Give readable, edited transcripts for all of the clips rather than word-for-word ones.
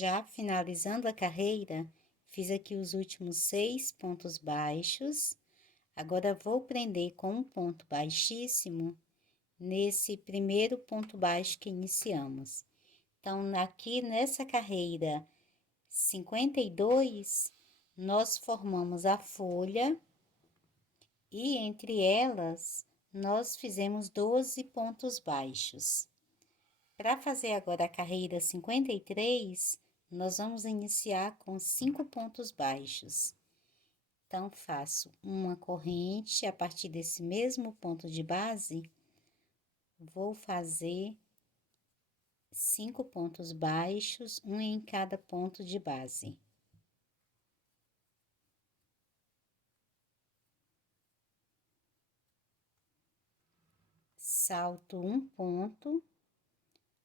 Já finalizando a carreira, fiz aqui os últimos 6 pontos baixos. Agora, vou prender com um ponto baixíssimo nesse primeiro ponto baixo que iniciamos. Então, aqui nessa carreira 52, nós formamos a folha e entre elas, nós fizemos 12 pontos baixos. Para fazer agora a carreira 53, nós vamos iniciar com 5 pontos baixos. Então, faço uma corrente a partir desse mesmo ponto de base, vou fazer 5 pontos baixos, um em cada ponto de base. Salto um ponto,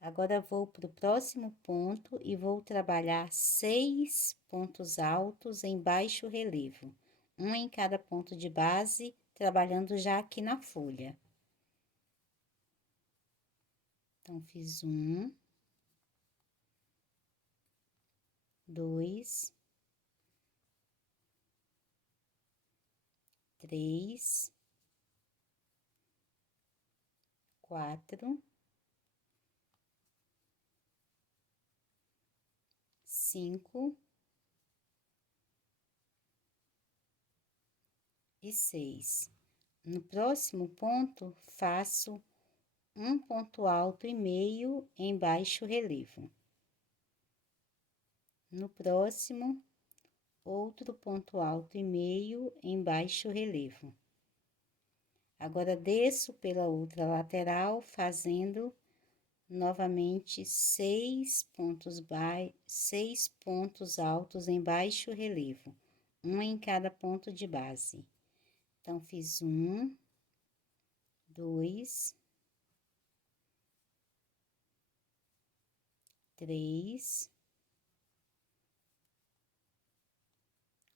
agora vou para o próximo ponto e vou trabalhar 6 pontos altos em baixo relevo, um em cada ponto de base, trabalhando já aqui na folha. Então, fiz 1, 2, 3, 4, 5 e 6. No próximo ponto, faço um ponto alto e meio em baixo relevo. No próximo, outro ponto alto e meio em baixo relevo. Agora, desço pela outra lateral, fazendo novamente 6 pontos altos em baixo relevo, um em cada ponto de base. Então, fiz 1, 2, 3,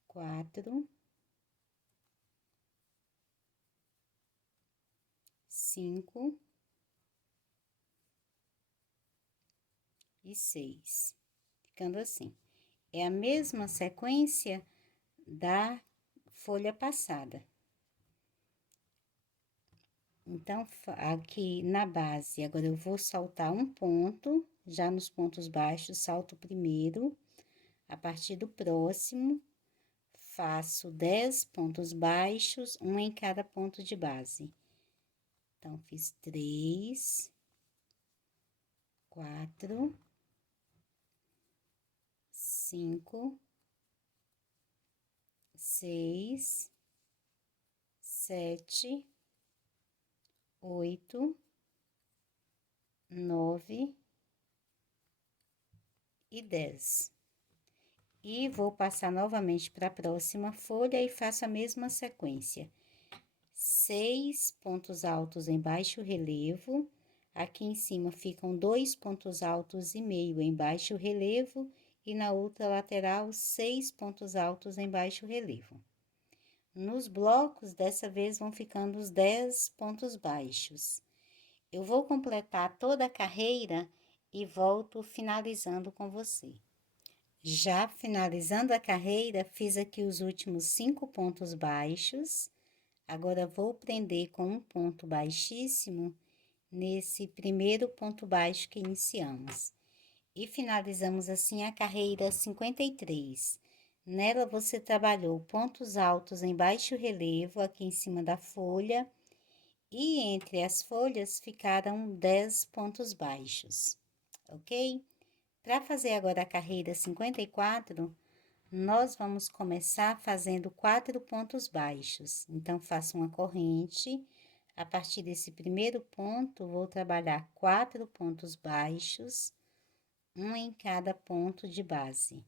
4, 5 e 6, ficando assim. É a mesma sequência da folha passada. Então, aqui na base, agora eu vou saltar um ponto, já nos pontos baixos, salto o primeiro, a partir do próximo, faço 10 pontos baixos, um em cada ponto de base. Então, fiz 3, 4, 5, 6, 7, 8, 9 e 10. E vou passar novamente para a próxima folha e faço a mesma sequência. 6 pontos altos em baixo relevo, aqui em cima ficam 2 pontos altos e meio em baixo relevo, e na outra lateral, 6 pontos altos em baixo relevo. Nos blocos, dessa vez, vão ficando os 10 pontos baixos. Eu vou completar toda a carreira e volto finalizando com você. Já finalizando a carreira, fiz aqui os últimos 5 pontos baixos. Agora, vou prender com um ponto baixíssimo nesse primeiro ponto baixo que iniciamos. E finalizamos assim a carreira 53. Nela, você trabalhou pontos altos em baixo relevo, aqui em cima da folha, e entre as folhas ficaram 10 pontos baixos, ok? Para fazer agora a carreira 54, nós vamos começar fazendo 4 pontos baixos. Então, faço uma corrente, a partir desse primeiro ponto, vou trabalhar 4 pontos baixos, um em cada ponto de base.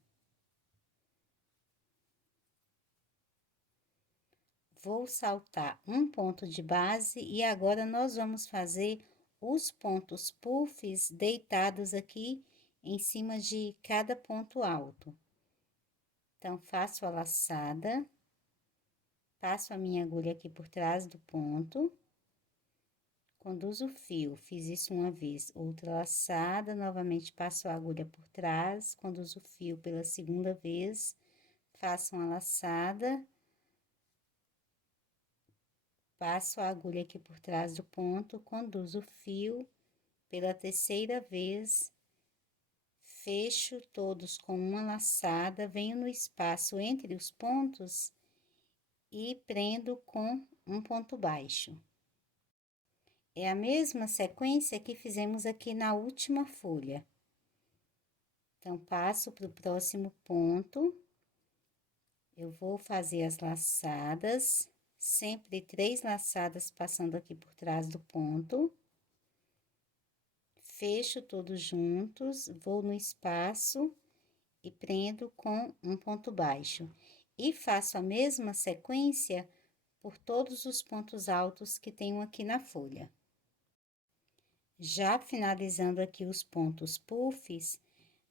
Vou saltar um ponto de base e agora nós vamos fazer os pontos puffs deitados aqui em cima de cada ponto alto. Então, faço a laçada, passo a minha agulha aqui por trás do ponto, Conduzo o fio, fiz isso uma vez, outra laçada, novamente passo a agulha por trás, conduzo o fio pela segunda vez, faço uma laçada, passo a agulha aqui por trás do ponto, conduzo o fio pela terceira vez, fecho todos com uma laçada, venho no espaço entre os pontos e prendo com um ponto baixo. É a mesma sequência que fizemos aqui na última folha. Então, passo para o próximo ponto, eu vou fazer as laçadas, sempre 3 laçadas passando aqui por trás do ponto. Fecho todos juntos, vou no espaço e prendo com um ponto baixo. E faço a mesma sequência por todos os pontos altos que tenho aqui na folha. Já finalizando aqui os pontos puffs,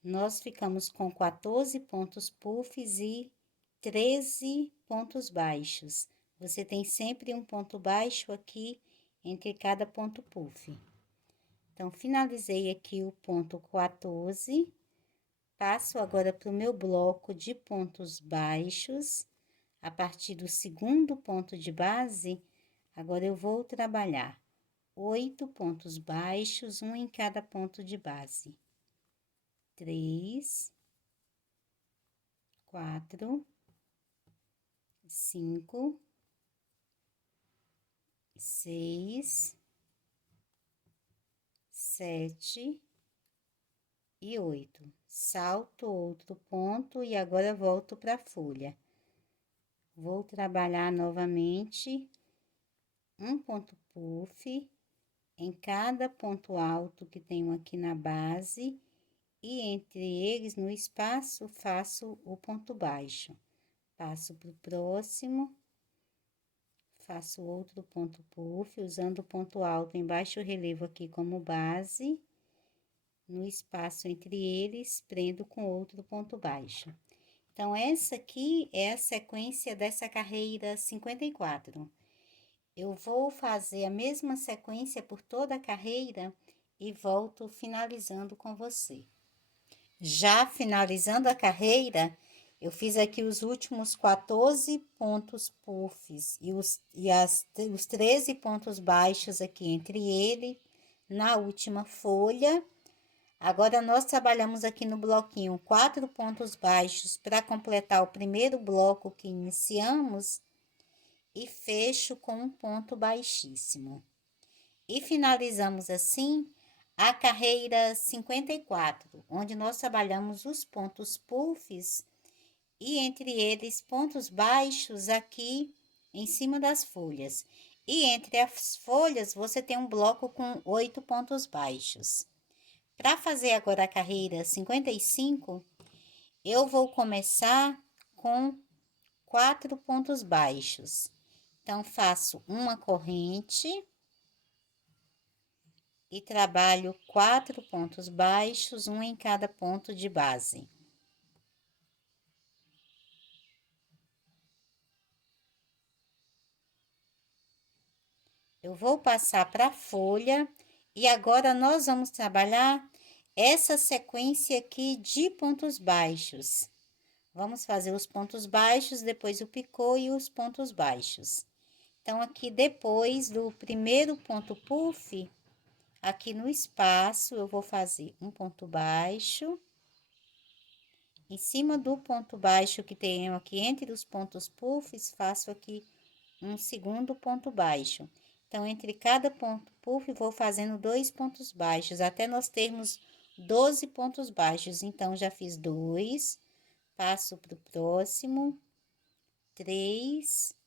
nós ficamos com 14 pontos puffs e 13 pontos baixos. Você tem sempre um ponto baixo aqui entre cada ponto puff. Então, finalizei aqui o ponto 14, passo agora para o meu bloco de pontos baixos. A partir do segundo ponto de base, agora eu vou trabalhar 8 pontos baixos, um em cada ponto de base. 3, 4, 5, 6, 7 e 8. Salto outro ponto e agora volto para a folha. Vou trabalhar novamente um ponto puff em cada ponto alto que tenho aqui na base e entre eles, no espaço, faço o ponto baixo. Passo para o próximo, faço outro ponto puff, usando o ponto alto em baixo relevo aqui como base. No espaço entre eles, prendo com outro ponto baixo. Então, essa aqui é a sequência dessa carreira 54. Eu vou fazer a mesma sequência por toda a carreira e volto finalizando com você. Já finalizando a carreira, eu fiz aqui os últimos 14 pontos puffs e os 13 pontos baixos aqui entre ele, na última folha. Agora, nós trabalhamos aqui no bloquinho 4 pontos baixos para completar o primeiro bloco que iniciamos e fecho com um ponto baixíssimo. E finalizamos assim a carreira 54, onde nós trabalhamos os pontos puffs e entre eles pontos baixos aqui em cima das folhas. E entre as folhas você tem um bloco com 8 pontos baixos. Para fazer agora a carreira 55, eu vou começar com 4 pontos baixos. Então, faço uma corrente e trabalho 4 pontos baixos, um em cada ponto de base. Eu vou passar para a folha e agora nós vamos trabalhar essa sequência aqui de pontos baixos. Vamos fazer os pontos baixos, depois o picô e os pontos baixos. Então, aqui depois do primeiro ponto puff, aqui no espaço, eu vou fazer um ponto baixo. Em cima do ponto baixo que tenho aqui entre os pontos puffs, faço aqui um segundo ponto baixo. Então, entre cada ponto puff, vou fazendo 2 pontos baixos, até nós termos 12 pontos baixos. Então, já fiz 2, passo para o próximo, 3,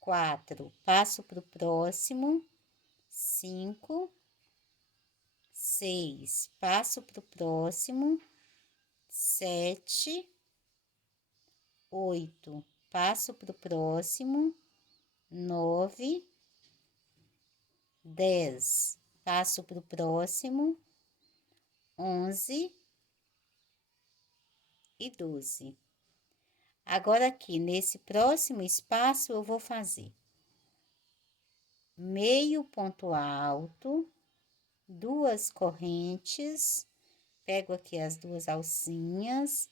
4, passo para o próximo, 5, 6, passo para o próximo, 7, 8, passo para o próximo, 9, 10, passo para o próximo, 11 e 12. Agora, aqui nesse próximo espaço, eu vou fazer meio ponto alto, 2 correntes, pego aqui as 2 alcinhas,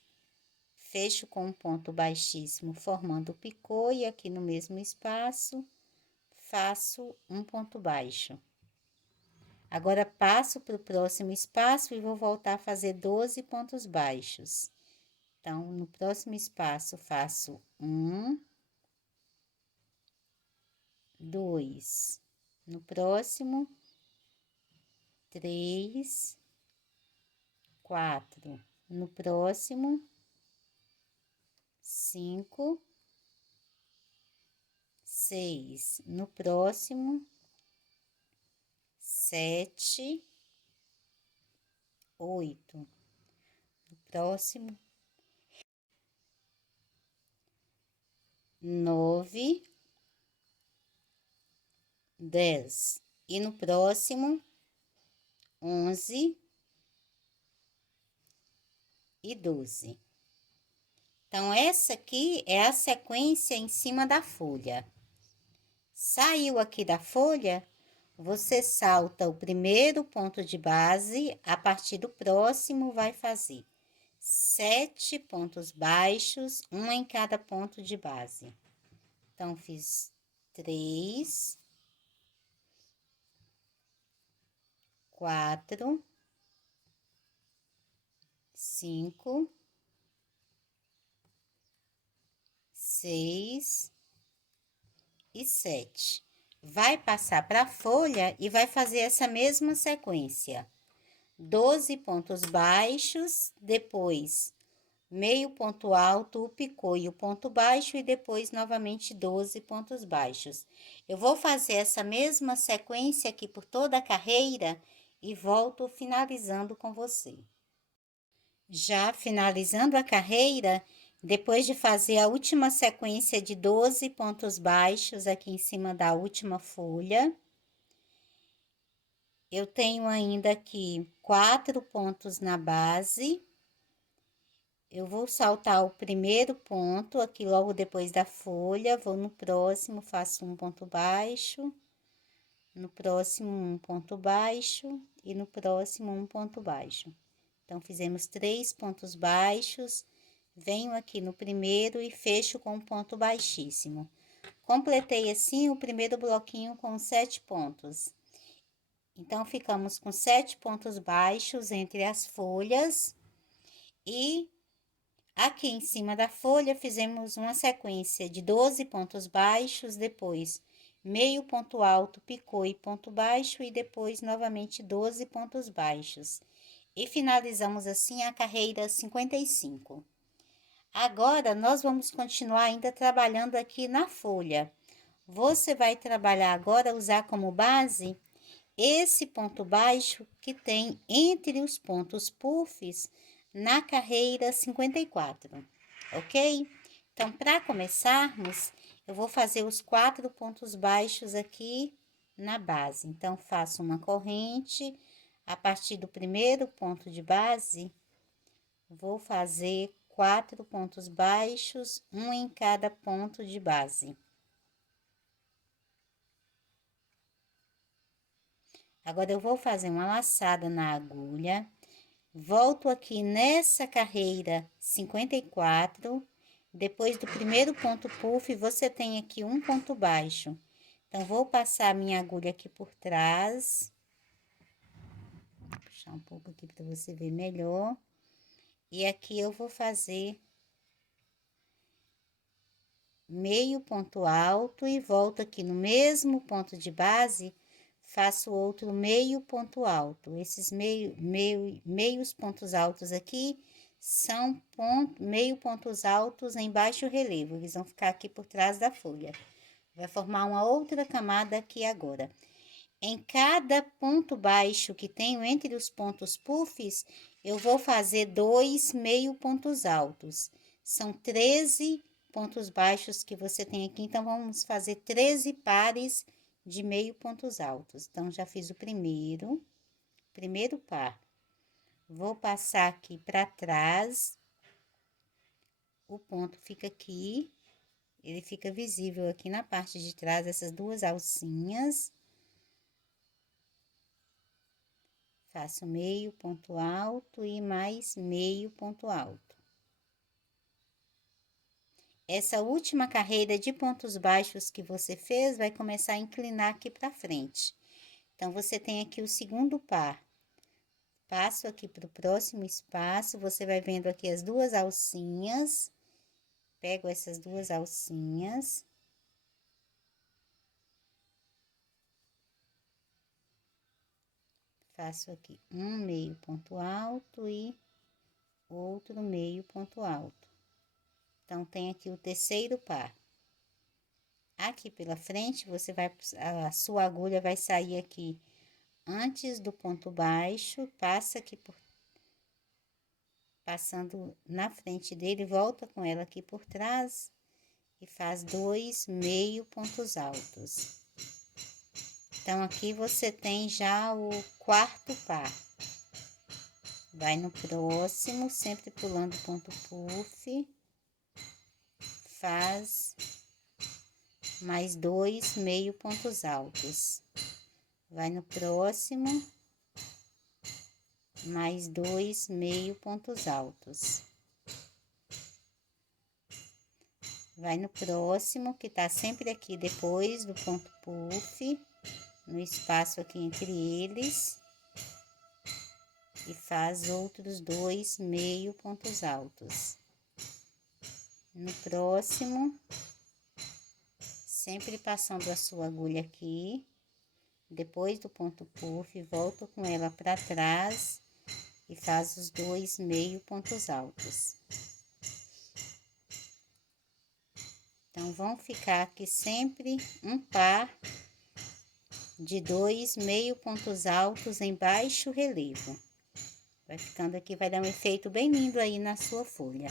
fecho com um ponto baixíssimo, formando o picô, e aqui no mesmo espaço, faço um ponto baixo. Agora, passo para o próximo espaço e vou voltar a fazer 12 pontos baixos. Então, no próximo espaço, faço 1, 2. No próximo, 3, 4. No próximo, 5, 6. No próximo, 7, 8. No próximo, 9, 10. E no próximo, 11 e 12. Então, essa aqui é a sequência em cima da folha. Saiu aqui da folha, você salta o primeiro ponto de base, a partir do próximo vai fazer 7 pontos baixos, um em cada ponto de base. Então, fiz 3, 4, 5, 6 e 7. Vai passar para a folha e vai fazer essa mesma sequência. 12 pontos baixos, depois meio ponto alto, o picô e o ponto baixo, e depois novamente 12 pontos baixos. Eu vou fazer essa mesma sequência aqui por toda a carreira e volto finalizando com você. Já finalizando a carreira, depois de fazer a última sequência de 12 pontos baixos aqui em cima da última folha, eu tenho ainda aqui 4 pontos na base. Eu vou saltar o primeiro ponto aqui logo depois da folha, vou no próximo, faço um ponto baixo, no próximo um ponto baixo e no próximo um ponto baixo. Então, fizemos 3 pontos baixos, venho aqui no primeiro e fecho com um ponto baixíssimo. Completei assim o primeiro bloquinho com 7 pontos. Então, ficamos com 7 pontos baixos entre as folhas e aqui em cima da folha fizemos uma sequência de 12 pontos baixos, depois meio ponto alto, picô e ponto baixo, e depois novamente 12 pontos baixos. E finalizamos assim a carreira 55. Agora, nós vamos continuar ainda trabalhando aqui na folha. Você vai trabalhar agora, usar como base esse ponto baixo que tem entre os pontos puffs na carreira 54, ok? Então, para começarmos, eu vou fazer os 4 pontos baixos aqui na base. Então, faço uma corrente, a partir do primeiro ponto de base, vou fazer 4 pontos baixos, um em cada ponto de base. Agora, eu vou fazer uma laçada na agulha, volto aqui nessa carreira 54, depois do primeiro ponto puff, você tem aqui um ponto baixo. Então, vou passar a minha agulha aqui por trás. Vou puxar um pouco aqui para você ver melhor. E aqui eu vou fazer meio ponto alto e volto aqui no mesmo ponto de base, faço outro meio ponto alto. Esses meios pontos altos aqui são meio pontos altos em baixo relevo, eles vão ficar aqui por trás da folha. Vai formar uma outra camada aqui agora. Em cada ponto baixo que tenho entre os pontos puffs, eu vou fazer 2 meio pontos altos. São 13 pontos baixos que você tem aqui, então, vamos fazer 13 pares de meio pontos altos. Então, já fiz o primeiro par. Vou passar aqui para trás, o ponto fica aqui, ele fica visível aqui na parte de trás, essas duas alcinhas. Faço meio ponto alto e mais meio ponto alto. Essa última carreira de pontos baixos que você fez vai começar a inclinar aqui pra frente. Então, você tem aqui o segundo par. Passo aqui pro próximo espaço, você vai vendo aqui as duas alcinhas. Pego essas duas alcinhas. Faço aqui um meio ponto alto e outro meio ponto alto. Então, tem aqui o terceiro par. Aqui pela frente, a sua agulha vai sair aqui antes do ponto baixo, passa aqui passando na frente dele, volta com ela aqui por trás e faz 2 meio pontos altos. Então, aqui você tem já o quarto par. Vai no próximo, sempre pulando ponto puff, faz mais 2 meio pontos altos. Vai no próximo, mais 2 meio pontos altos. Vai no próximo, que tá sempre aqui depois do ponto puff, no espaço aqui entre eles, e faz outros 2 meio pontos altos. No próximo, sempre passando a sua agulha aqui, depois do ponto puff, volta com ela para trás e faz os 2 meio pontos altos. Então, vão ficar aqui sempre um par de 2 meio pontos altos em baixo relevo. Vai ficando aqui, vai dar um efeito bem lindo aí na sua folha.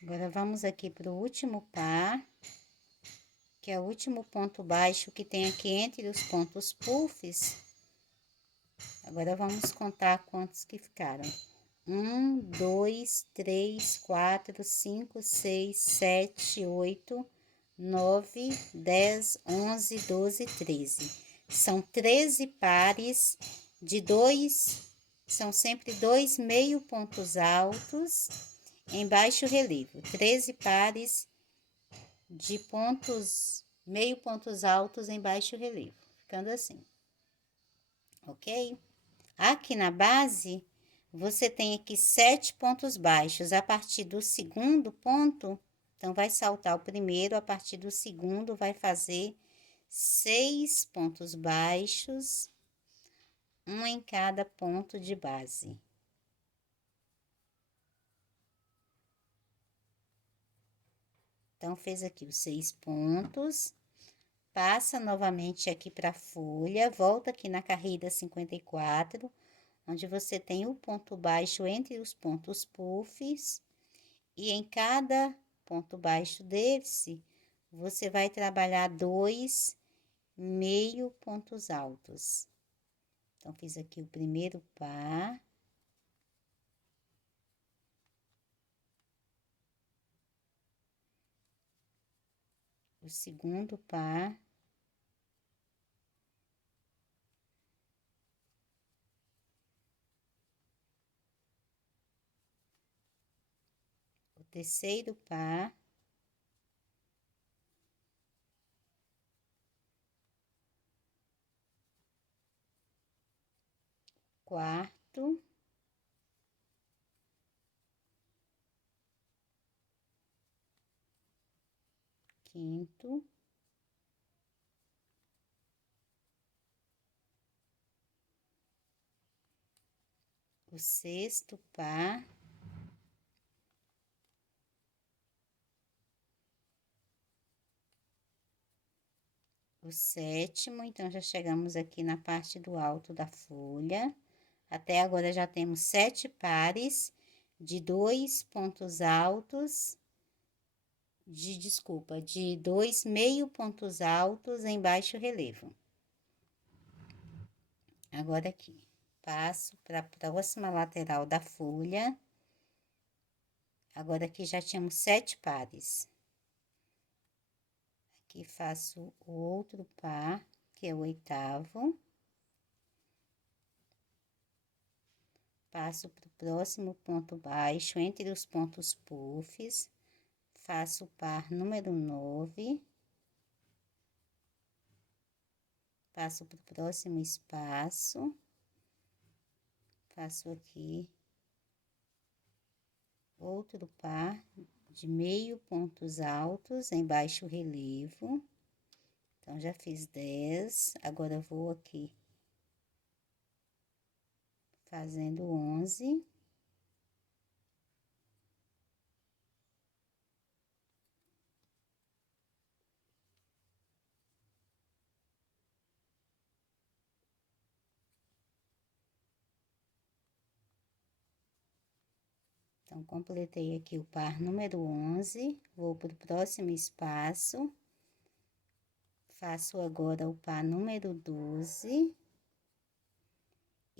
Agora, vamos aqui para o último par, que é o último ponto baixo que tem aqui entre os pontos puffs. Agora, vamos contar quantos que ficaram. 1, 2, 3, 4, 5, 6, 7, 8, 9, 10, 11, 12, 13. São 13 pares de são sempre 2 meio pontos altos em baixo relevo, 13 pares de meio pontos altos em baixo relevo, ficando assim, ok? Aqui na base, você tem aqui 7 pontos baixos, a partir do segundo ponto, então, vai saltar o primeiro, a partir do segundo, vai fazer 6 pontos baixos, um em cada ponto de base. Então, fez aqui os 6 pontos, passa novamente aqui para a folha, volta aqui na carreira 54, onde você tem o ponto baixo entre os pontos puffs, e em cada ponto baixo desse, você vai trabalhar 2 meio pontos altos. Então, fiz aqui o primeiro par. O segundo par. O terceiro par. Quarto. Quinto. O sexto par. O sétimo, então, já chegamos aqui na parte do alto da folha. Até agora já temos 7 pares de 2 pontos altos, de 2 meio pontos altos em baixo relevo. Agora aqui, passo para a próxima lateral da folha. Agora aqui já tínhamos 7 pares. Aqui faço o outro par, que é o 8º. Passo para o próximo ponto baixo, entre os pontos puffs, faço o par número 9. Passo para o próximo espaço, faço aqui outro par de meio pontos altos em baixo relevo. Então, já fiz 10, agora vou aqui fazendo 11. Então, completei aqui o par número 11, vou para o próximo espaço, faço agora o par número 12.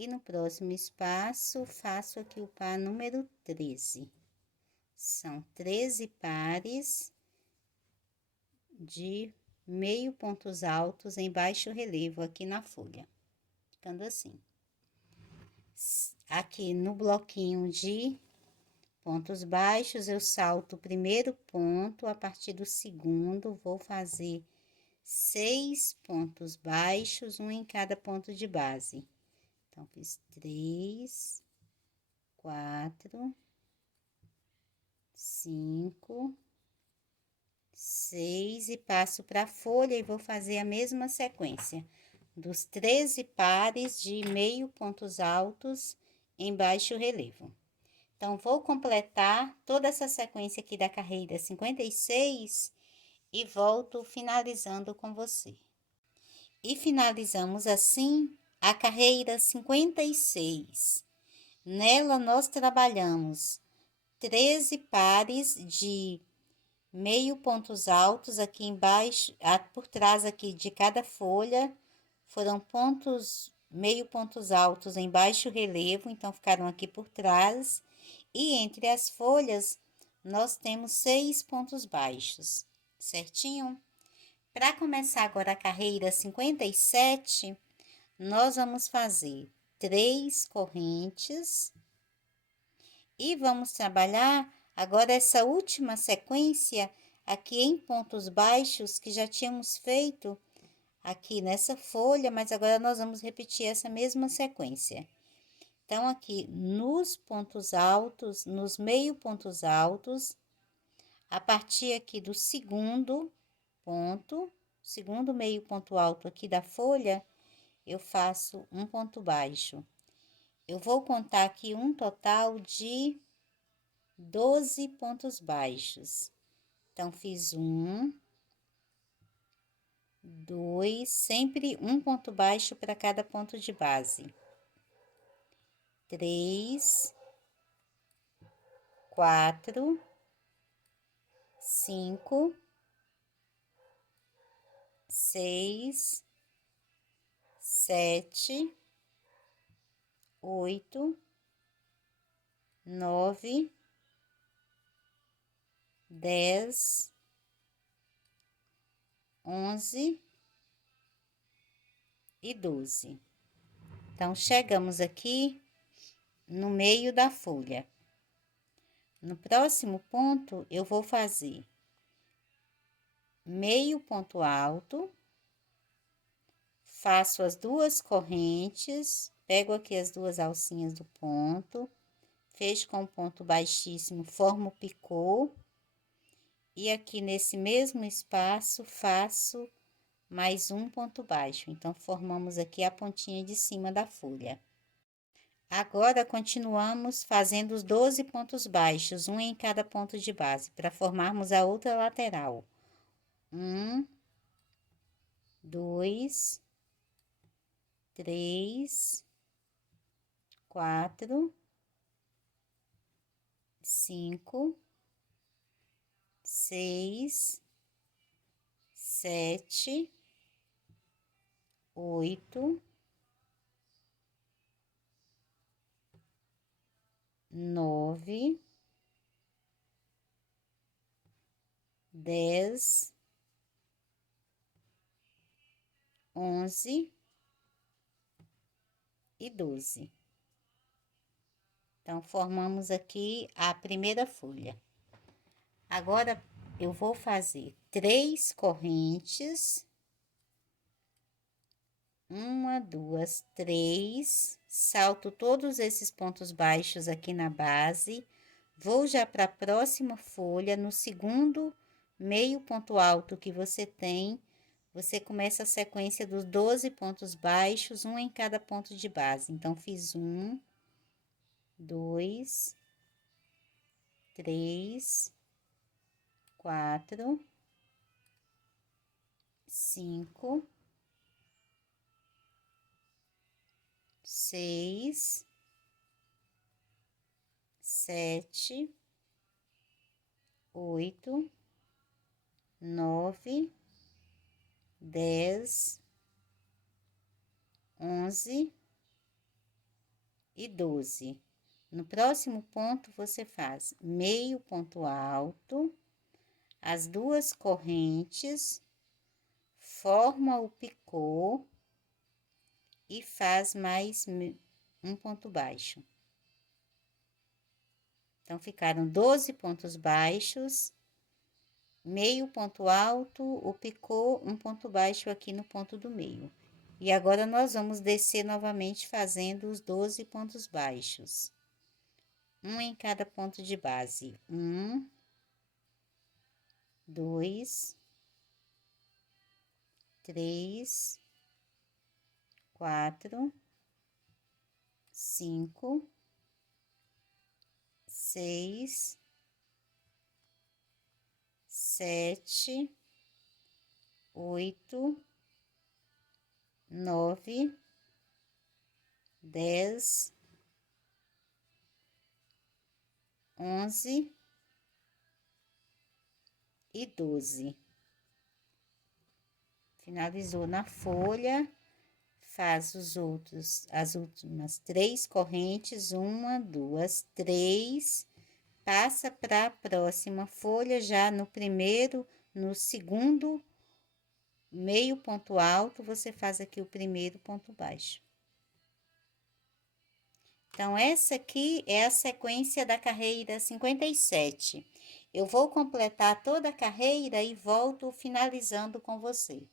E no próximo espaço, faço aqui o par número 13. São 13 pares de meio pontos altos em baixo relevo aqui na folha, ficando assim. Aqui no bloquinho de pontos baixos, eu salto o primeiro ponto, a partir do segundo, vou fazer 6 pontos baixos, um em cada ponto de base. Então, fiz 3, 4, 5, 6 e passo para a folha e vou fazer a mesma sequência dos 13 pares de meio pontos altos em baixo relevo. Então, vou completar toda essa sequência aqui da carreira 56 e volto finalizando com você. E finalizamos assim a carreira 56. Nela, nós trabalhamos 13 pares de meio pontos altos aqui embaixo, por trás aqui de cada folha, foram meio pontos altos em baixo relevo, então ficaram aqui por trás. E entre as folhas, nós temos 6 pontos baixos, certinho? Para começar agora a carreira 57, nós vamos fazer 3 correntes e vamos trabalhar agora essa última sequência aqui em pontos baixos que já tínhamos feito aqui nessa folha, mas agora nós vamos repetir essa mesma sequência. Então, aqui nos pontos altos, nos meio pontos altos, a partir aqui do segundo ponto, segundo meio ponto alto aqui da folha, eu faço um ponto baixo. Eu vou contar aqui um total de 12 pontos baixos. Então, fiz 1, 2, sempre um ponto baixo para cada ponto de base. 3, 4, 5, 6, 7, 8, 9, 10, 11 e 12. Então, chegamos aqui no meio da folha. No próximo ponto, eu vou fazer meio ponto alto, faço as 2 correntes, pego aqui as 2 alcinhas do ponto, fecho com um ponto baixíssimo, formo o picô, e aqui nesse mesmo espaço, faço mais um ponto baixo. Então, formamos aqui a pontinha de cima da folha. Agora, continuamos fazendo os 12 pontos baixos, um em cada ponto de base, para formarmos a outra lateral. 1, 2, 3, 4, 5, 6, 7, 8, 9, 10, 11 e 12. Então, formamos aqui a primeira folha. Agora, eu vou fazer 3 correntes. 1, 2, 3. Salto todos esses pontos baixos aqui na base. Vou já para a próxima folha, no segundo meio ponto alto que você tem, você começa a sequência dos 12 pontos baixos, um em cada ponto de base. Então, fiz 1, 2, 3, 4, 5, 6, 7, 8, 9, 10, 11 e 12. No próximo ponto, você faz meio ponto alto, as 2 correntes, forma o picô e faz mais um ponto baixo. Então, ficaram 12 pontos baixos, meio ponto alto, o picô, um ponto baixo aqui no ponto do meio. E agora, nós vamos descer novamente fazendo os 12 pontos baixos. Um em cada ponto de base. 1, 2, 3, 4, 5, 6, 7, 8, 9, 10, 11 e 12. Finalizou na folha, faz as últimas 3 correntes, 1, 2, 3, passa para a próxima folha, já no segundo meio ponto alto, você faz aqui o primeiro ponto baixo. Então, essa aqui é a sequência da carreira 57. Eu vou completar toda a carreira e volto finalizando com você.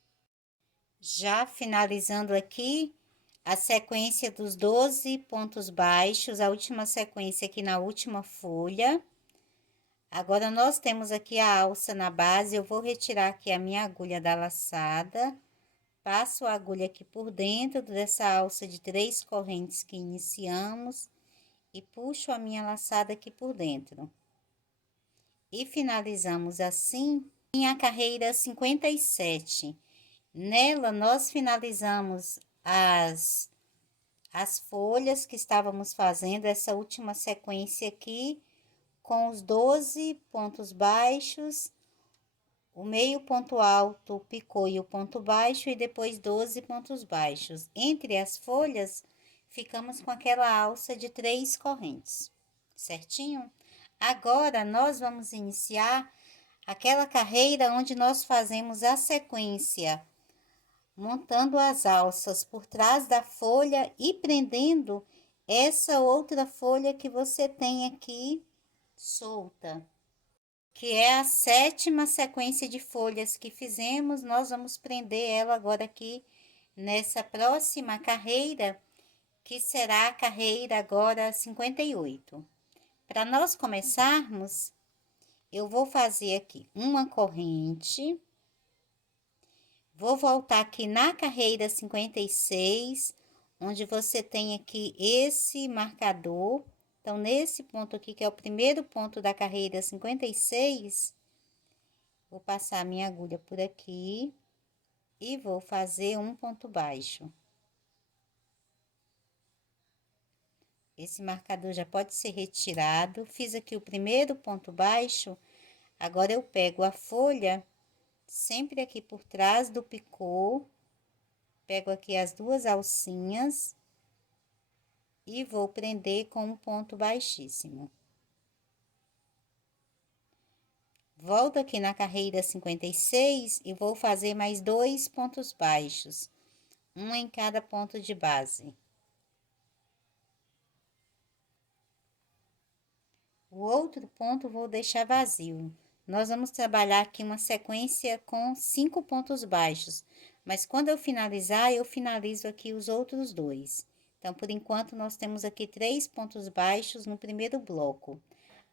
Já finalizando aqui a sequência dos 12 pontos baixos, a última sequência aqui na última folha. Agora, nós temos aqui a alça na base, eu vou retirar aqui a minha agulha da laçada, passo a agulha aqui por dentro dessa alça de 3 correntes que iniciamos e puxo a minha laçada aqui por dentro. E finalizamos assim a carreira 57. Nela, nós finalizamos as folhas que estávamos fazendo, essa última sequência aqui, com os 12 pontos baixos, o meio ponto alto, o picô e o ponto baixo, e depois 12 pontos baixos. Entre as folhas, ficamos com aquela alça de 3 correntes, certinho? Agora, nós vamos iniciar aquela carreira onde nós fazemos a sequência, montando as alças por trás da folha e prendendo essa outra folha que você tem aqui solta, que é a 7ª sequência de folhas que fizemos. Nós vamos prender ela agora aqui nessa próxima carreira, que será a carreira agora 58. Para nós começarmos, eu vou fazer aqui uma corrente, vou voltar aqui na carreira 56, onde você tem aqui esse marcador. Então, nesse ponto aqui, que é o primeiro ponto da carreira 56, vou passar a minha agulha por aqui e vou fazer um ponto baixo. Esse marcador já pode ser retirado. Fiz aqui o primeiro ponto baixo. Agora, eu pego a folha, sempre aqui por trás do picô, pego aqui as duas alcinhas e vou prender com um ponto baixíssimo. Volto aqui na carreira 56 e vou fazer mais 2 pontos baixos, um em cada ponto de base. O outro ponto vou deixar vazio. Nós vamos trabalhar aqui uma sequência com 5 pontos baixos, mas quando eu finalizar, eu finalizo aqui os outros dois. Então, por enquanto, nós temos aqui 3 pontos baixos no primeiro bloco.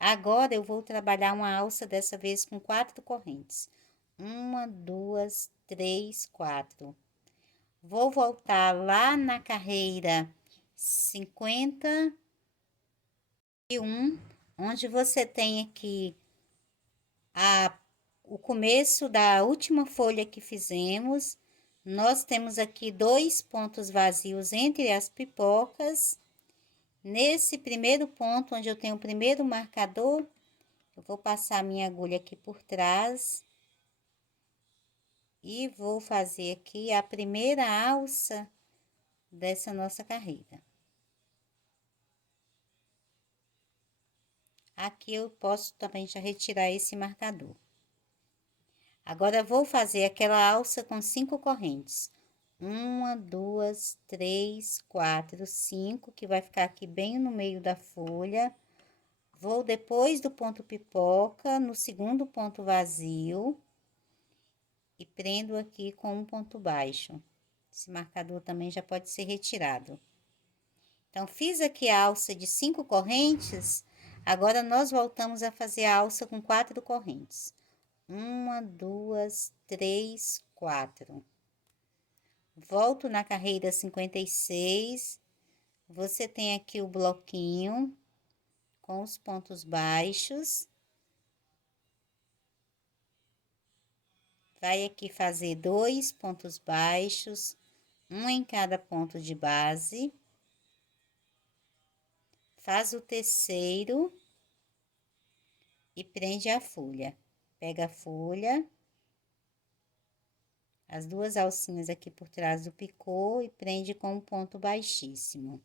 Agora, eu vou trabalhar uma alça dessa vez com 4 correntes. 1, 2, 3, 4. Vou voltar lá na carreira 51, onde você tem aqui o começo da última folha que fizemos. Nós temos aqui 2 pontos vazios entre as pipocas. Nesse primeiro ponto, onde eu tenho o primeiro marcador, eu vou passar a minha agulha aqui por trás e vou fazer aqui a primeira alça dessa nossa carreira. Aqui eu posso também já retirar esse marcador. Agora, vou fazer aquela alça com 5 correntes. 1, 2, 3, 4, 5, que vai ficar aqui bem no meio da folha. Vou depois do ponto pipoca, no segundo ponto vazio, e prendo aqui com um ponto baixo. Esse marcador também já pode ser retirado. Então, fiz aqui a alça de 5 correntes, agora nós voltamos a fazer a alça com 4 correntes. 1, 2, 3, 4. Volto na carreira 56, você tem aqui o bloquinho com os pontos baixos. Vai aqui fazer 2 pontos baixos, um em cada ponto de base. Faz o terceiro e prende a folha. Pega a folha, as duas alcinhas aqui por trás do picô e prende com um ponto baixíssimo.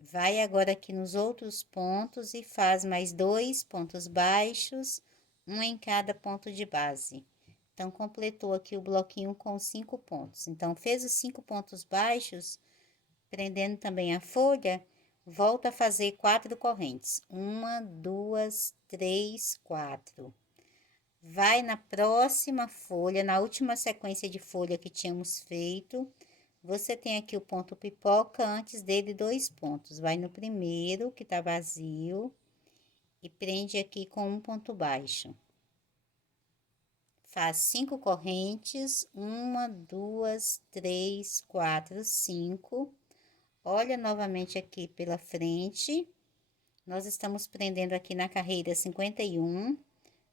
Vai agora aqui nos outros pontos e faz mais 2 pontos baixos, um em cada ponto de base. Então, completou aqui o bloquinho com 5 pontos. Então, fez os 5 pontos baixos, prendendo também a folha, volta a fazer 4 correntes. 1, 2, 3, 4. Vai na próxima folha, na última sequência de folha que tínhamos feito, você tem aqui o ponto pipoca, antes dele 2 pontos. Vai no primeiro, que tá vazio, e prende aqui com um ponto baixo. Faz 5 correntes, 1, 2, 3, 4, 5. Olha novamente aqui pela frente. Nós estamos prendendo aqui na carreira 51.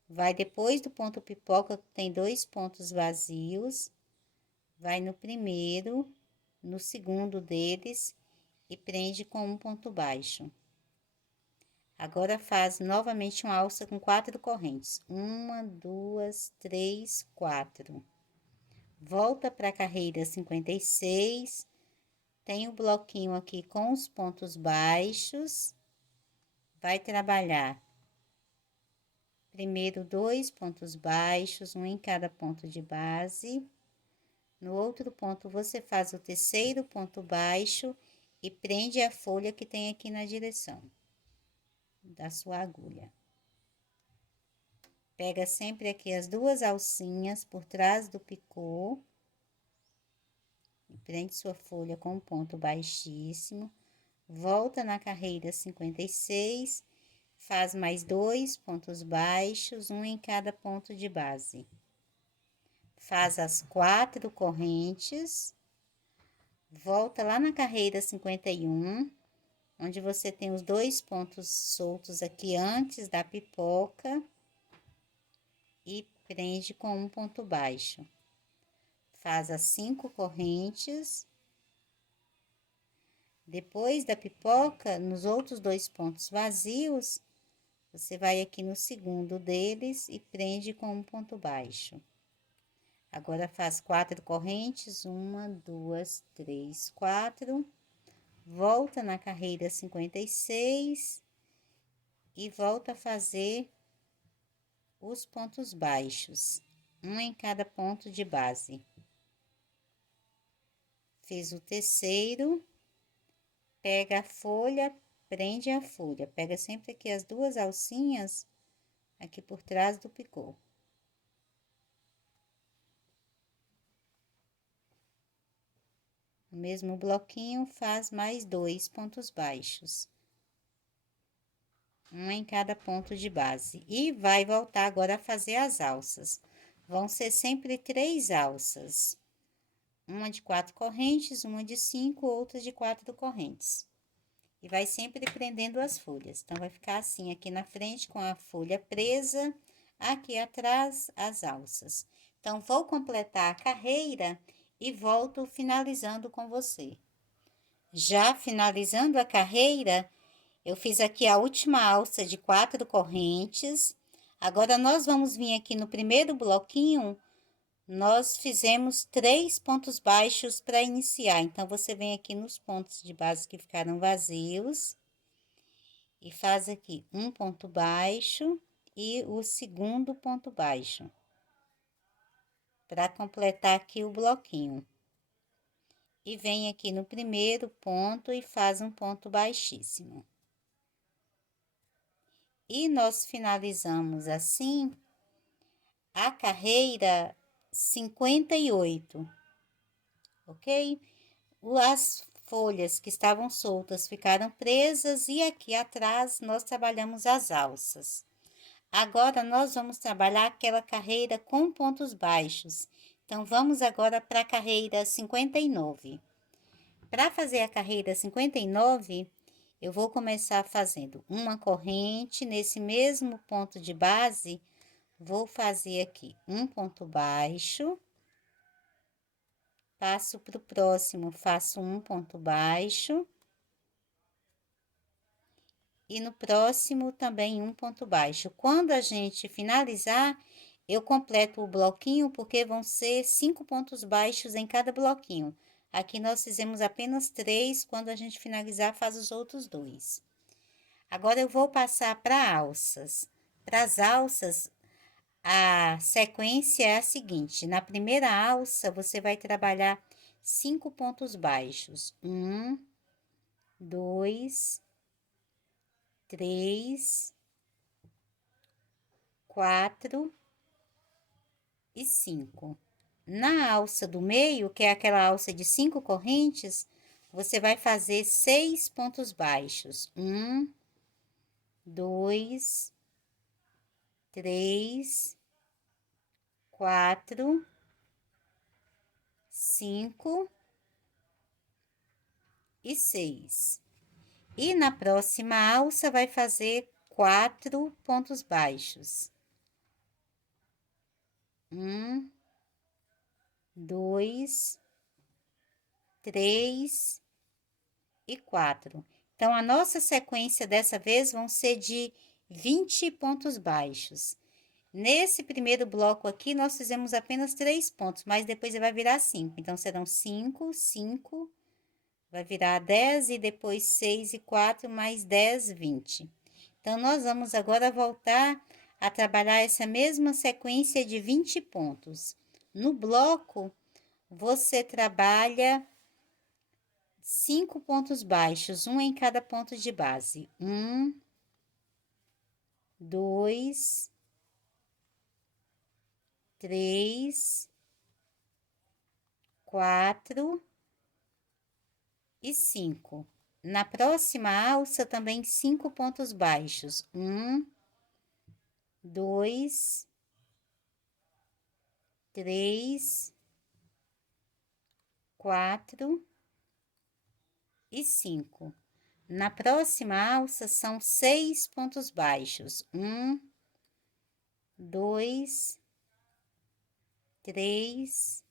Vai depois do ponto pipoca, que tem 2 pontos vazios. Vai no primeiro, no segundo deles e prende com um ponto baixo. Agora, faz novamente uma alça com 4 correntes. 1, 2, 3, 4. Volta para a carreira 56. Tem o bloquinho aqui com os pontos baixos. Vai trabalhar primeiro 2 pontos baixos, um em cada ponto de base. No outro ponto, você faz o terceiro ponto baixo e prende a folha que tem aqui na direção da sua agulha. Pega sempre aqui as duas alcinhas por trás do picô e prende sua folha com um ponto baixíssimo. Volta na carreira 56, faz mais 2 pontos baixos, um em cada ponto de base. Faz as 4 correntes, volta lá na carreira 51, onde você tem os 2 pontos soltos aqui antes da pipoca, e prende com um ponto baixo. faz as 5 correntes. Depois da pipoca, nos outros 2 pontos vazios, você vai aqui no segundo deles e prende com um ponto baixo. Agora, faz 4 correntes, 1, 2, 3, 4. Volta na carreira 56 e volta a fazer os pontos baixos, um em cada ponto de base. Fiz o terceiro, pega a folha, prende a folha. Pega sempre aqui as 2 alcinhas aqui por trás do picô. No mesmo bloquinho, faz mais 2 pontos baixos. Um em cada ponto de base. E vai voltar agora a fazer as alças. Vão ser sempre 3 alças. Uma de 4 correntes, uma de 5, outra de 4 correntes. E vai sempre prendendo as folhas. Então, vai ficar assim aqui na frente com a folha presa, aqui atrás as alças. Então, vou completar a carreira e volto finalizando com você. Já finalizando a carreira, eu fiz aqui a última alça de 4 correntes. Agora, nós vamos vir aqui no primeiro bloquinho, nós fizemos 3 pontos baixos para iniciar. Então, você vem aqui nos pontos de base que ficaram vazios e faz aqui um ponto baixo e o segundo ponto baixo, para completar aqui o bloquinho. E vem aqui no primeiro ponto e faz um ponto baixíssimo. E nós finalizamos assim a carreira 58, ok? As folhas que estavam soltas ficaram presas e aqui atrás nós trabalhamos as alças. Agora, nós vamos trabalhar aquela carreira com pontos baixos. Então, vamos agora para a carreira 59. Para fazer a carreira 59, eu vou começar fazendo uma corrente nesse mesmo ponto de base, vou fazer aqui um ponto baixo, passo para o próximo, faço um ponto baixo, e no próximo também um ponto baixo. Quando a gente finalizar, eu completo o bloquinho, porque vão ser 5 pontos baixos em cada bloquinho. Aqui nós fizemos apenas 3, quando a gente finalizar, faz os outros 2. Agora, eu vou passar para alças. Para as alças, a sequência é a seguinte: na primeira alça, você vai trabalhar 5 pontos baixos. 1, 2, 3, 4 e 5. Na alça do meio, que é aquela alça de 5 correntes, você vai fazer 6 pontos baixos. 1, 2, 3, 4, 5 e 6. E na próxima alça, vai fazer 4 pontos baixos. 1, 2, 3 e 4. Então, a nossa sequência dessa vez vão ser de 20 pontos baixos. Nesse primeiro bloco aqui, nós fizemos apenas 3 pontos, mas depois vai virar 5. Então, serão 5, 5, vai virar 10 e depois 6 e 4, mais 10, 20. Então, nós vamos agora voltar a trabalhar essa mesma sequência de 20 pontos. No bloco, você trabalha 5 pontos baixos, um em cada ponto de base. 1, 2, 3, 4 e 5. Na próxima alça, também 5 pontos baixos. 1, 2, 3, 4 e 5. Na próxima alça, são 6 pontos baixos. 1, 2, 3,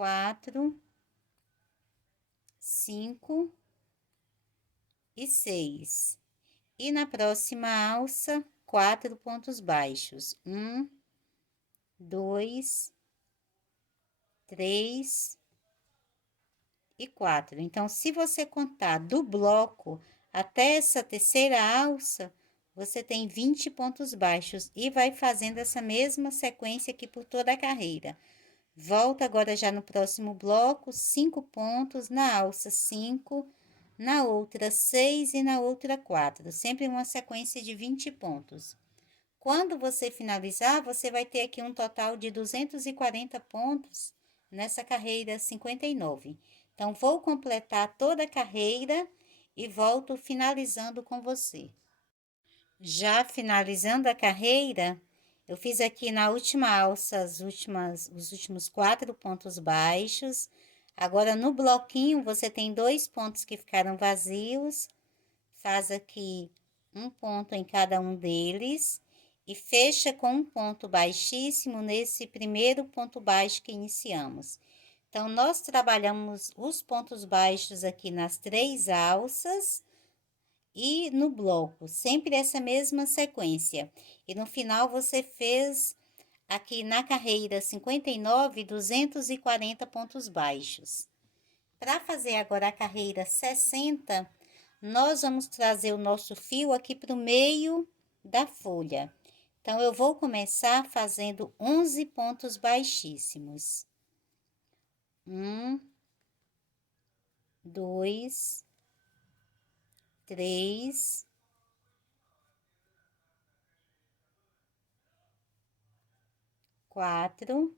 4, 5 e 6. E na próxima alça, 4 pontos baixos. 1, 2, 3 e 4. Então, se você contar do bloco até essa terceira alça, você tem 20 pontos baixos e vai fazendo essa mesma sequência aqui por toda a carreira. Volta agora já no próximo bloco, 5 pontos, na alça 5, na outra 6 e na outra 4, sempre uma sequência de 20 pontos. Quando você finalizar, você vai ter aqui um total de 240 pontos nessa carreira 59. Então, vou completar toda a carreira e volto finalizando com você. Já finalizando a carreira, eu fiz aqui na última alça os últimos 4 pontos baixos. Agora, no bloquinho, você tem 2 pontos que ficaram vazios. Faz aqui um ponto em cada um deles e fecha com um ponto baixíssimo nesse primeiro ponto baixo que iniciamos. Então, nós trabalhamos os pontos baixos aqui nas 3 alças e no bloco, sempre essa mesma sequência. E no final, você fez aqui na carreira 59, 240 pontos baixos. Para fazer agora a carreira 60, nós vamos trazer o nosso fio aqui para o meio da folha. Então, eu vou começar fazendo 11 pontos baixíssimos. 1, 2, 3, 4,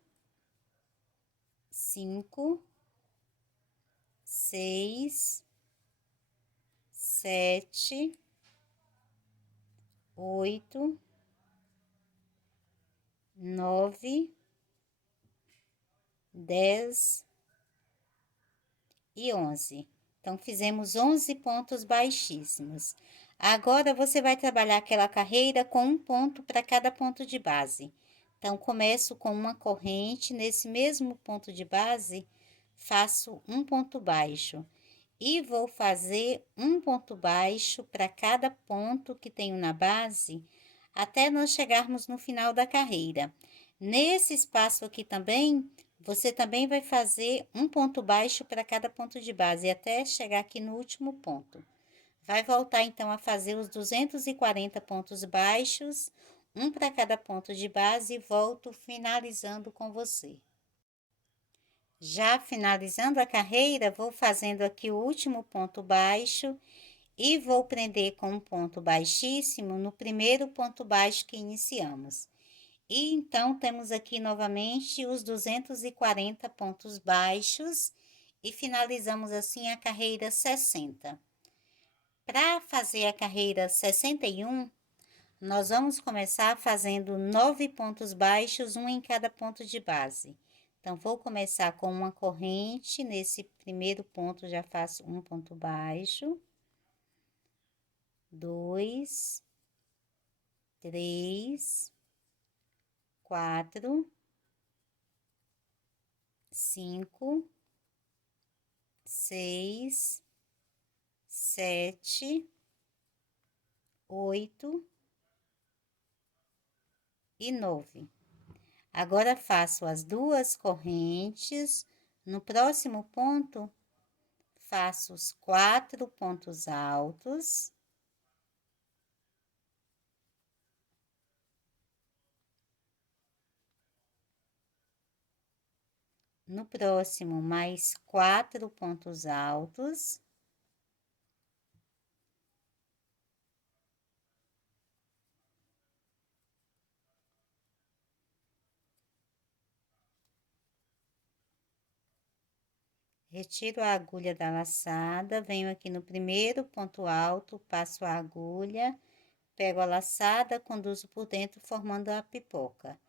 5, 6, 7, 8, 9, 10 e 11. Então, fizemos 11 pontos baixíssimos. Agora, você vai trabalhar aquela carreira com um ponto para cada ponto de base. Então, começo com uma corrente, nesse mesmo ponto de base, faço um ponto baixo. E vou fazer um ponto baixo para cada ponto que tenho na base, até nós chegarmos no final da carreira. Nesse espaço aqui também, você também vai fazer um ponto baixo para cada ponto de base, até chegar aqui no último ponto. Vai voltar, então, a fazer os 240 pontos baixos, um para cada ponto de base, e volto finalizando com você. Já finalizando a carreira, vou fazendo aqui o último ponto baixo e vou prender com um ponto baixíssimo no primeiro ponto baixo que iniciamos. E então, temos aqui novamente os 240 pontos baixos e finalizamos assim a carreira 60. Para fazer a carreira 61, nós vamos começar fazendo 9 pontos baixos, um em cada ponto de base. Então, vou começar com uma corrente, nesse primeiro ponto já faço um ponto baixo, 2, 3, 4, 5, 6, 7, 8 e 9. Agora, faço as 2 correntes. No próximo ponto, faço os 4 pontos altos. No próximo, mais 4 pontos altos. Retiro a agulha da laçada, venho aqui no primeiro ponto alto, passo a agulha, pego a laçada, conduzo por dentro, formando a pipoca.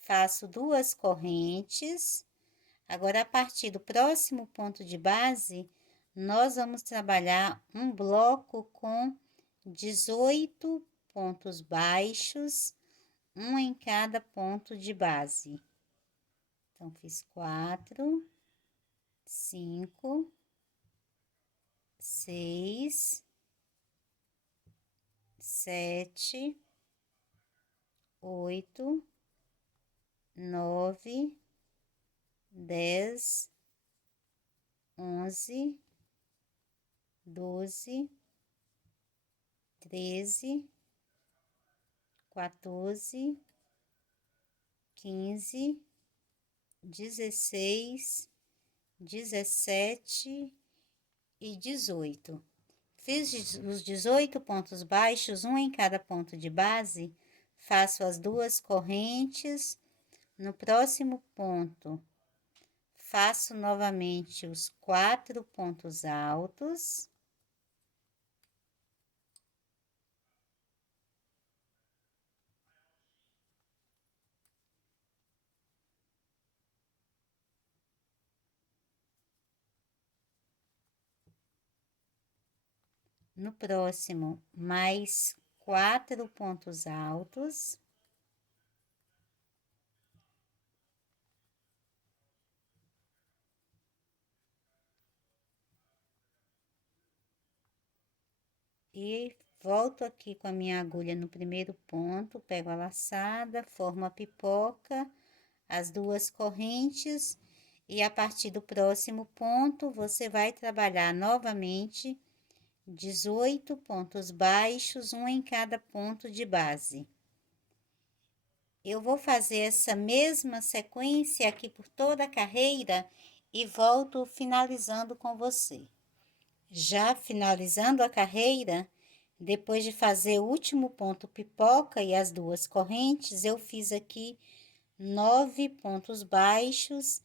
Faço 2 correntes. Agora, a partir do próximo ponto de base, nós vamos trabalhar um bloco com 18 pontos baixos, um em cada ponto de base. Então, fiz 4, 5, 6, 7, 8, 9, 10, 11, 12, 13, 14, 15, 16, 17 e 18. Fiz os 18 pontos baixos, um em cada ponto de base, faço as 2 correntes. No próximo ponto, faço novamente os 4 pontos altos. No próximo, mais 4 pontos altos. E volto aqui com a minha agulha no primeiro ponto, pego a laçada, formo a pipoca, as 2 correntes, e a partir do próximo ponto, você vai trabalhar novamente 18 pontos baixos, um em cada ponto de base. Eu vou fazer essa mesma sequência aqui por toda a carreira e volto finalizando com você. Já finalizando a carreira, depois de fazer o último ponto pipoca e as 2 correntes, eu fiz aqui 9 pontos baixos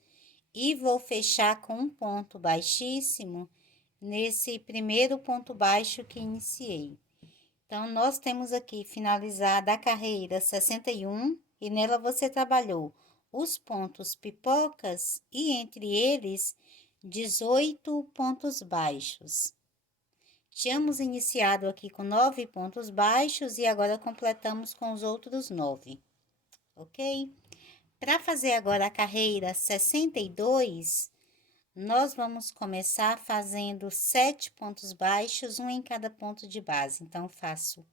e vou fechar com um ponto baixíssimo nesse primeiro ponto baixo que iniciei. Então, nós temos aqui finalizada a carreira 61 e nela você trabalhou os pontos pipocas e entre eles 18 pontos baixos. Tínhamos iniciado aqui com 9 pontos baixos e agora completamos com os outros 9, ok? Para fazer agora a carreira 62, nós vamos começar fazendo 7 pontos baixos, um em cada ponto de base. Então, faço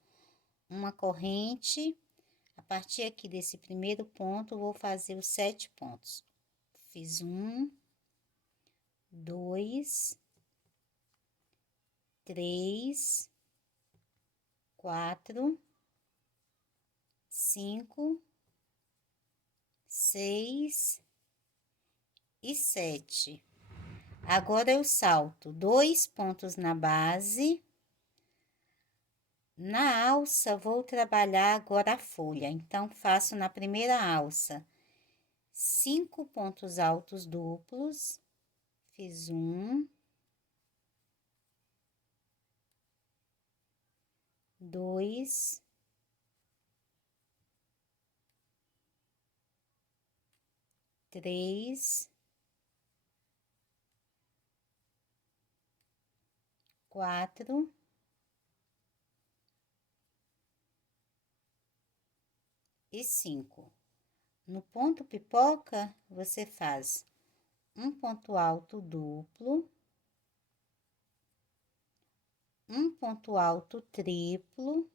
uma corrente, a partir aqui desse primeiro ponto, vou fazer os 7 pontos. Fiz 1, 2, 3, 4, 5, 6 e 7. Agora eu salto 2 pontos na base. Na alça, vou trabalhar agora a folha. Então, faço na primeira alça 5 pontos altos duplos. Fiz 1, 2, 3, 4 e 5. No ponto pipoca, você faz um ponto alto duplo, um ponto alto triplo,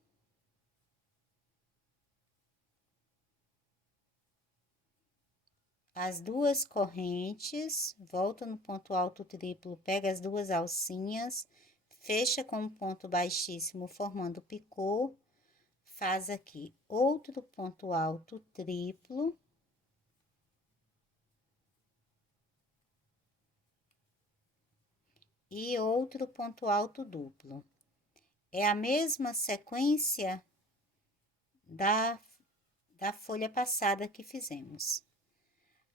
as 2 correntes, volta no ponto alto triplo, pega as 2 alcinhas, fecha com um ponto baixíssimo formando picô, faz aqui outro ponto alto triplo, e outro ponto alto duplo. É a mesma sequência da folha passada que fizemos.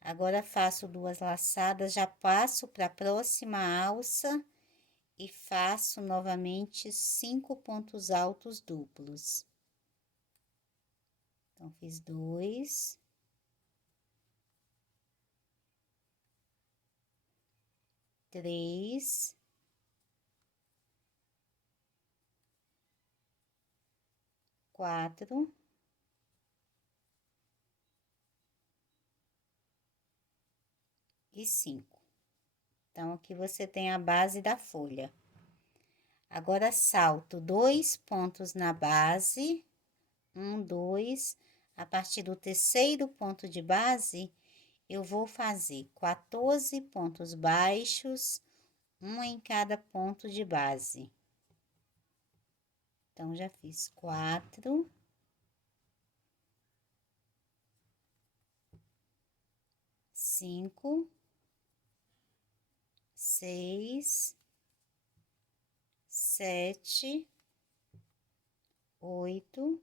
Agora, faço 2 laçadas, já passo para a próxima alça e faço novamente 5 pontos altos duplos. Então, fiz 2, 3, 4 e 5. Então, aqui você tem a base da folha. Agora, salto 2 pontos na base, 1, 2. A partir do terceiro ponto de base, eu vou fazer 14 pontos baixos, um em cada ponto de base. Então, já fiz 4, 5, 6, 7, 8,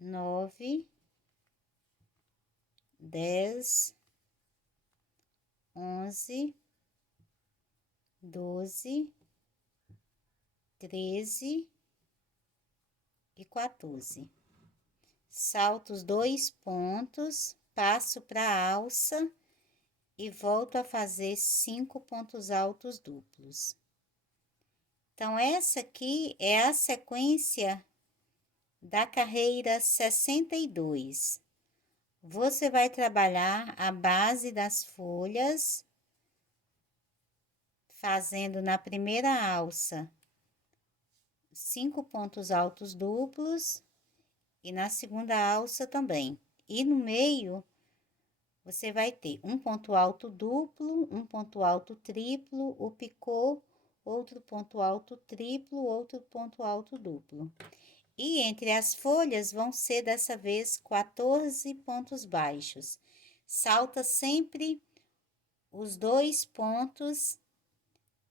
9, 10, 11, 12, 13 e 14. Salto os 2 pontos, passo para a alça e volto a fazer 5 pontos altos duplos. Então, essa aqui é a sequência da carreira 62. Você vai trabalhar a base das folhas, fazendo na primeira alça 5 pontos altos duplos e na segunda alça também. E no meio, você vai ter um ponto alto duplo, um ponto alto triplo, o picô, outro ponto alto triplo, outro ponto alto duplo. E entre as folhas vão ser dessa vez 14 pontos baixos. Salta sempre os 2 pontos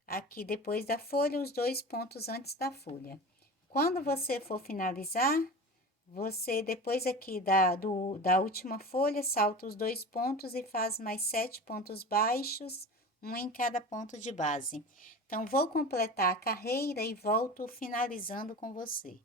aqui depois da folha, os 2 pontos antes da folha. Quando você for finalizar, você depois aqui da última folha, salta os 2 pontos e faz mais 7 pontos baixos, um em cada ponto de base. Então, vou completar a carreira e volto finalizando com você.